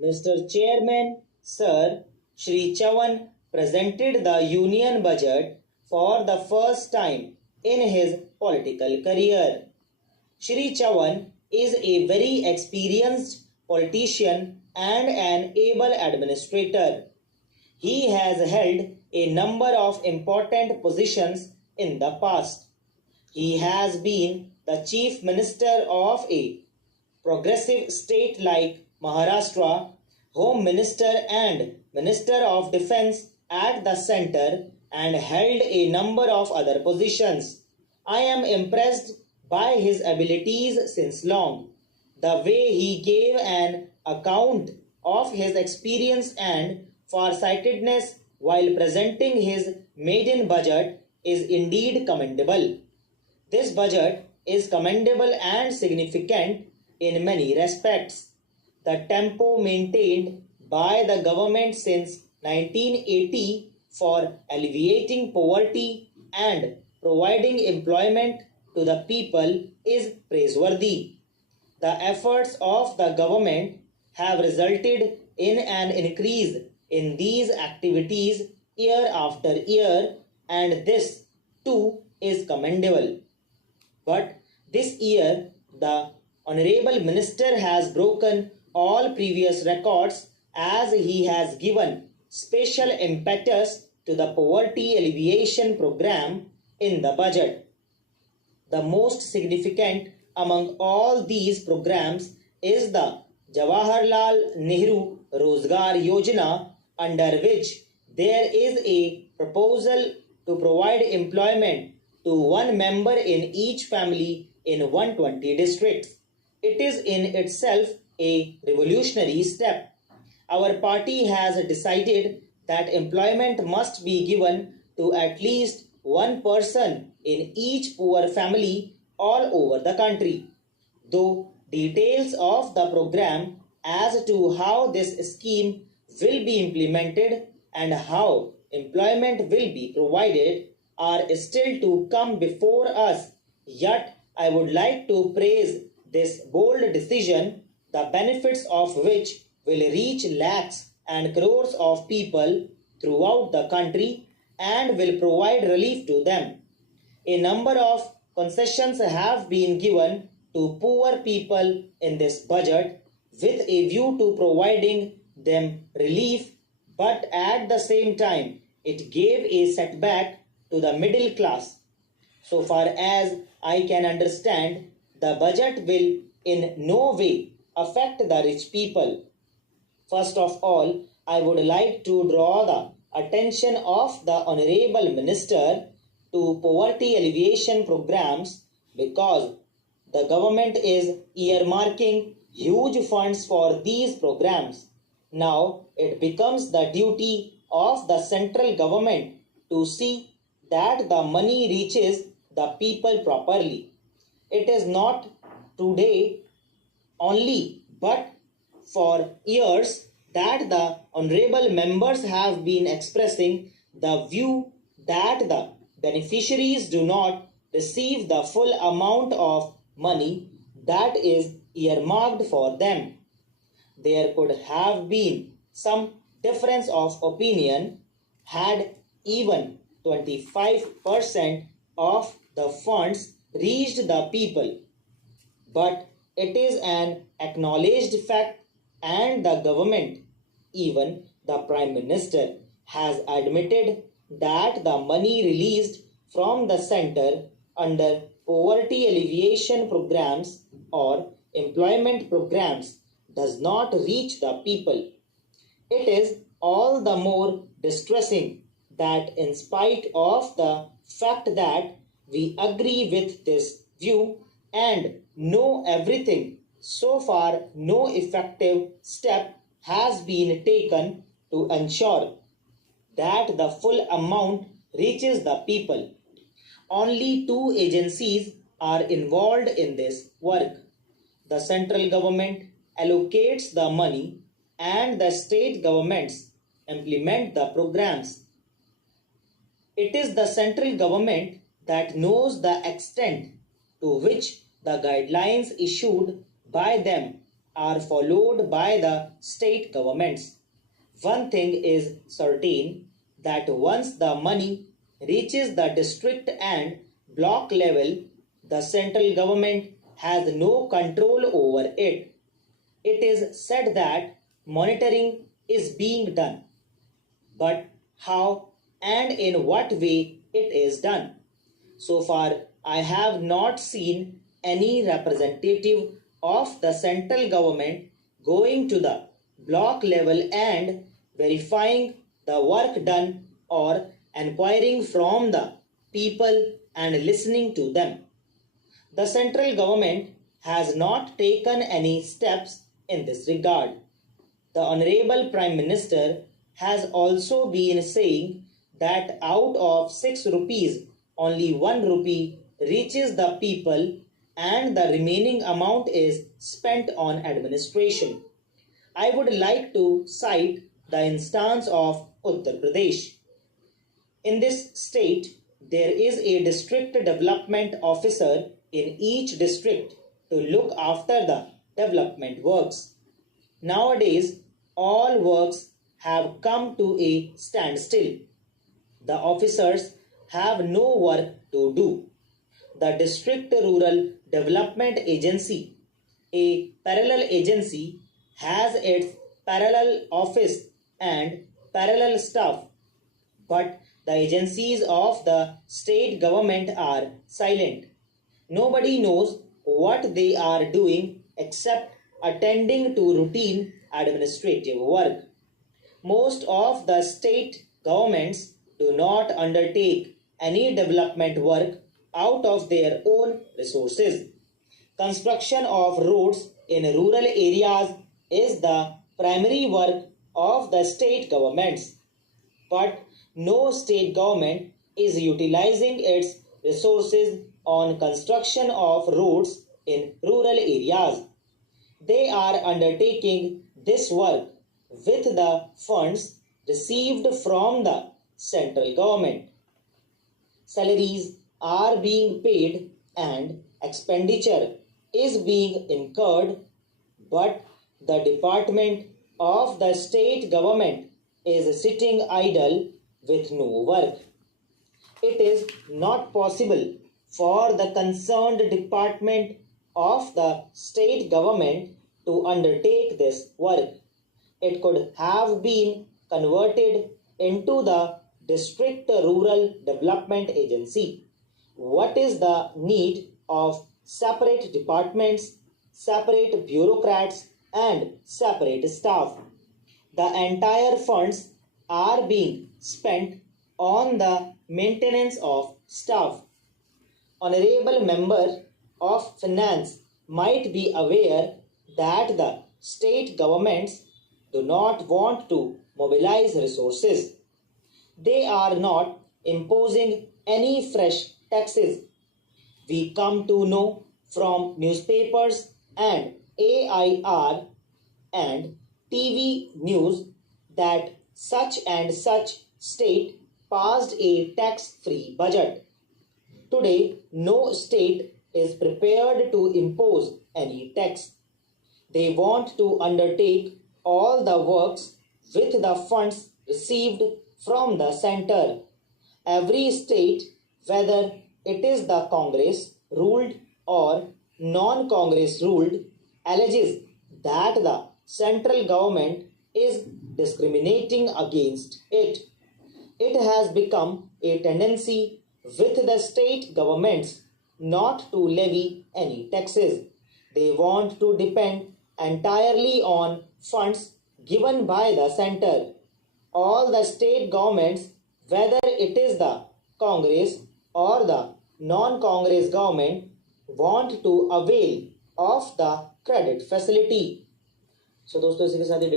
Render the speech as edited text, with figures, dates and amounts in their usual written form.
Mr. Chairman, Sir, Shri Chavan presented the Union Budget for the first time in his political career. Shri Chavan is a very experienced politician and an able administrator. He has held a number of important positions in the past. He has been the Chief Minister of a progressive state like Maharashtra, Home Minister and Minister of Defense at the center, and held a number of other positions. I am impressed by his abilities since long. The way he gave an account of his experience and farsightedness while presenting his maiden budget is indeed commendable. This budget is commendable and significant in many respects. The tempo maintained by the government since 1980 for alleviating poverty and providing employment to the people is praiseworthy. The efforts of the government have resulted in an increase in these activities year after year, and this too is commendable. But this year, the Honorable Minister has broken all previous records as he has given special impetus to the poverty alleviation program in the budget. The most significant among all these programs is the Jawaharlal Nehru Rozgar Yojana, under which there is a proposal to provide employment to one member in each family in 120 districts. It is in itself a revolutionary step. Our party has decided that employment must be given to at least one person in each poor family all over the country. Though details of the program as to how this scheme will be implemented and how employment will be provided are still to come before us, yet I would like to praise this bold decision, the benefits of which will reach lakhs and crores of people throughout the country and will provide relief to them. A number of concessions have been given to poor people in this budget with a view to providing them relief, but at the same time it gave a setback to the middle class. So far as I can understand, the budget will in no way affect the rich people. First of all, I would like to draw the attention of the Honorable Minister to poverty alleviation programs because the government is earmarking huge funds for these programs. Now it becomes the duty of the central government to see that the money reaches the people properly. It is not today only, but for years that the honorable members have been expressing the view that the beneficiaries do not receive the full amount of money that is earmarked for them. There could have been some difference of opinion had even 25% of the funds reached the people. But it is an acknowledged fact, and the government, even the Prime Minister, has admitted that the money released from the center under poverty alleviation programs or employment programs does not reach the people. It is all the more distressing that in spite of the fact that we agree with this view and know everything, so far no effective step has been taken to ensure that the full amount reaches the people. Only two agencies are involved in this work. The central government allocates the money and the state governments implement the programs. It is the central government that knows the extent to which the guidelines issued by them are followed by the state governments. One thing is certain, that once the money reaches the district and block level, the central government has no control over it. It is said that monitoring is being done, but how and in what way it is done? So far, I have not seen any representative of the central government going to the block level and verifying the work done or inquiring from the people and listening to them. The central government has not taken any steps in this regard. The Honorable Prime Minister has also been saying that out of 6 rupees, only 1 rupee reaches the people and the remaining amount is spent on administration. I would like to cite the instance of Uttar Pradesh. In this state, there is a district development officer in each district to look after the development works. Nowadays, all works have come to a standstill. The officers have no work to do. The District Rural Development Agency, a parallel agency, has its parallel office and parallel staff, but the agencies of the state government are silent. Nobody knows what they are doing except attending to routine administrative work. Most of the state governments do not undertake any development work out of their own resources. Construction of roads in rural areas is the primary work of the state governments, but no state government is utilizing its resources on construction of roads in rural areas. They are undertaking this work with the funds received from the central government. Salaries are being paid and expenditure is being incurred, but the department of the state government is sitting idle with no work. It is not possible for the concerned department of the state government to undertake this work. It could have been converted into the District Rural Development Agency. What is the need of separate departments, separate bureaucrats, and separate staff? The entire funds are being spent on the maintenance of staff. Honorable Member of Finance might be aware that the state governments do not want to mobilize resources. They are not imposing any fresh taxes. We come to know from newspapers and AIR and TV news that such and such state passed a tax-free budget. Today, no state is prepared to impose any tax. They want to undertake all the works with the funds received from the center. Every state, whether it is the Congress ruled or non-Congress ruled, alleges that the central government is discriminating against it. It has become a tendency with the state governments not to levy any taxes. They want to depend entirely on funds given by the center. All the state governments, whether it is the Congress or the non-Congress government, want to avail of the credit facility. So दोस्तों इसी के साथ ही